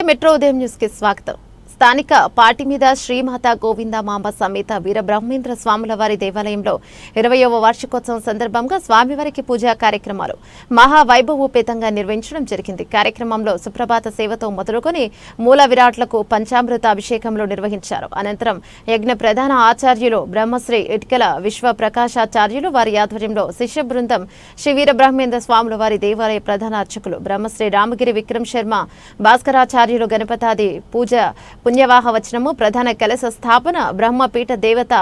Metro ఉదయం news కి స్వాగతం స్థానిక పాటిమీద మీద శ్రీమాత గోవింద మాంబ సమేత వీర బ్రహ్మేంద్ర స్వాముల వారి దేవాలయంలో ఇరవయవ వార్షికోత్సవం సందర్భంగా స్వామివారికి పూజా కార్యక్రమాలు మహా వైభవోపేతంగా నిర్వహించడం జరిగింది. కార్యక్రమంలో సుప్రభాత సేవతో మొదలుకొని మూల విరాట్లకు పంచామృత అభిషేకంలో నిర్వహించారు. అనంతరం యజ్ఞ ప్రధాన ఆచార్యులు బ్రహ్మశ్రీ ఇటుకల విశ్వప్రకాశాచార్యులు వారి ఆధ్వర్యంలో శిష్య బృందం శ్రీ వీరబ్రహ్మేంద్ర స్వాముల వారి దేవాలయ ప్రధాన అర్చకులు బ్రహ్మశ్రీ రామగిరి విక్రమ్ శర్మ భాస్కరాచార్యులు గణపతాది పూజ పుణ్యవాహ వచనము ప్రధాన కలశ స్థాపన బ్రహ్మపీఠ దేవత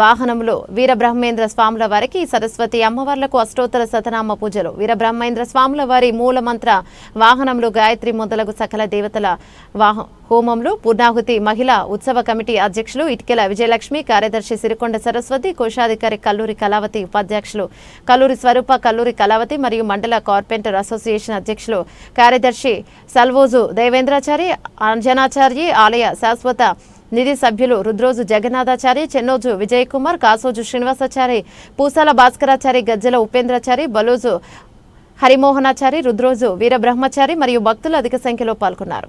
వాహనంలో వీరబ్రహ్మేంద్ర స్వాముల వారికి సరస్వతి అమ్మవార్లకు అష్టోత్తర శతనామ పూజలు. వీర బ్రహ్మేంద్ర స్వాముల వారి మూల మంత్ర వాహనములు గాయత్రి మొదలగు సకల దేవతల వాహ హోమంలో పూర్ణాహుతి మహిళా ఉత్సవ కమిటీ అధ్యక్షులు ఇటుకెల విజయలక్ష్మి కార్యదర్శి సిరికొండ సరస్వతి కోశాధికారి కల్లూరి కళావతి ఉపాధ్యక్షులు కల్లూరి స్వరూప కల్లూరి కళావతి మరియు మండల కార్పెంటర్ అసోసియేషన్ అధ్యక్షులు కార్యదర్శి సల్వోజు దేవేంద్రాచారి అంజనాచార్య ఆలయ శాశ్వత నిధి సభ్యులు రుద్రోజు జగన్నాథాచారి చెన్నోజు విజయకుమార్ కాసోజు శ్రీనివాసాచారి పూసాల భాస్కరాచారి గజ్జల ఉపేంద్రాచారి బలోజు హరిమోహనాచారి రుద్రోజు వీరబ్రహ్మచారి మరియు భక్తులు అధిక సంఖ్యలో పాల్గొన్నారు.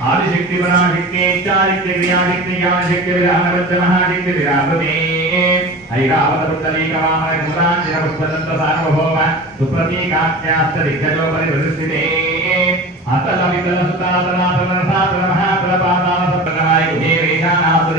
ఆదిశక్తి పరాశక్తేచ్చాదిత్య క్రియాశక్తి యాశక్తి విరామవచ్చ మహాశక్తి విరామతే ఐరావతృత్తలీకవామూలాంజనపుష్పదంతసార్వభౌమ సుప్రతీకాఖ్యాస్త దిగ్గజోపరి ప్రతిష్ఠితే అతల వితల సుతాతలాతల మహాప్రపాదాల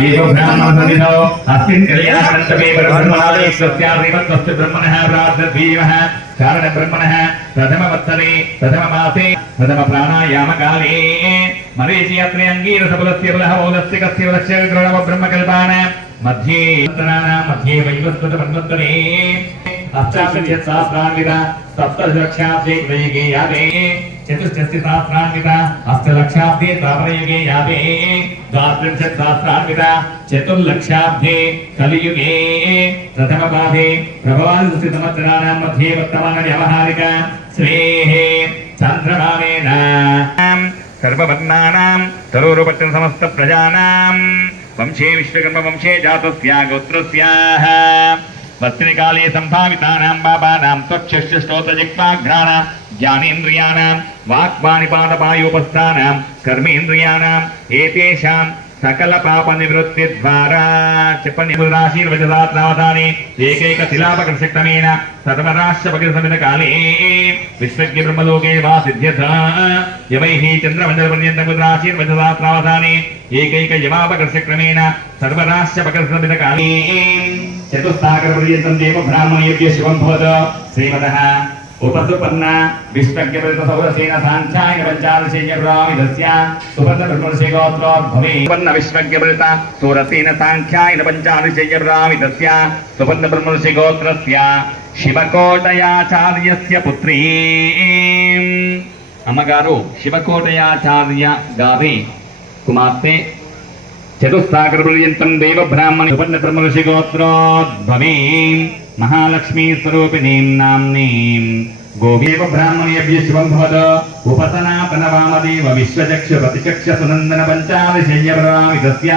एको ब्राह्मणो अस्मिन् कल्याणमण्डपे ब्रह्मणाले स्वस्यादेवत्वस्य ब्रह्मणः प्रार्थधीमः कारणब्रह्मणः कस्य वलस्य मध्ये मध्ये वैवस्वतमन्वन्तरे। अष्टाशयत्सास्त्रान्विता सप्तदशाब्दे प्रयुगे ప్రథమ వత్సరే ప్రథమ మాసే ప్రథమ ప్రాణాయామకాలే అష్టలక్షాబ్దే ద్వాత్రింశత్ సహస్రాన్విత చతుర్లక్షాబ్దే కలియుగే ప్రథమ పాదే ప్రభవాది మధ్యే వర్తమాన వ్యవహారిక శ్రేః చంద్రభావేన సర్వవర్ణానాం తరోరుపత్ర సమస్త ప్రజానాం వంశే విశ్వకర్మ వంశే జాతస్య గోత్రస్యాహ వర్తిని కాలే సంభావితానాం బాబానాం త్వక్షస్య శ్రోతజిక్వాఘ్రాణాం జ్ఞానేంద్రియాణాం వాక్పానిపాదపాయోపస్థానాం కర్మేంద్రియాణాం ఏతేషాం సకల పాప నివృత్తి ద్వారా చెప్పండి ఆశీర్వచదాత్నావధాని ఏకైక శిలాపకృషక్తమేన సర్వరాష్ట్ర సమిత కాలే విశ్వజ్ఞ బ్రహ్మలోకే వా సిద్ధ్యత యవైః చంద్రమండల పర్యంతం ముద్రాశీర్వచదాత్నావధాని ఏకైక యమాపకృషక్రమేణ సర్వరాష్ట్ర సమిత కాలే చతుస్సాగర పర్యంతం దేవ బ్రాహ్మణేభ్య శివం భవత శ్రీమదః ఉపసుపన్న విశ్వజ్ఞపరితసౌరసేన సాంఖ్యాయ పంచాదశేయ బ్రాహ్మిదస్య సుపర్ణ బ్రహ్మర్షి గోత్రోద్భవే ఉపన్న విష్ణజ్ఞపరిత సౌరసేన సాంఖ్యాయ పంచాదశేయ బ్రాహ్మిదస్య సుపర్ణ బ్రహ్మర్షి శివకోటయాచార్యస్య పుత్రీ అమ్మగారు శివకోటయాచార్య గారి కుమార్తె చతుస్సాగరపర్యంతం దేవ బ్రాహ్మణి ఉపన్న బ్రహ్మర్షి గోత్రోద్భవే మహాలక్ష్మీ స్వరూపిణీం నామ్నీం గోవేవ బ్రాహ్మణేభ్య శివం భవద ఉపసనాతన వామదేవ విశ్వచక్షు ప్రతిచక్ష సునందన పంచాదశయ్య బ్రాహ్మిదస్య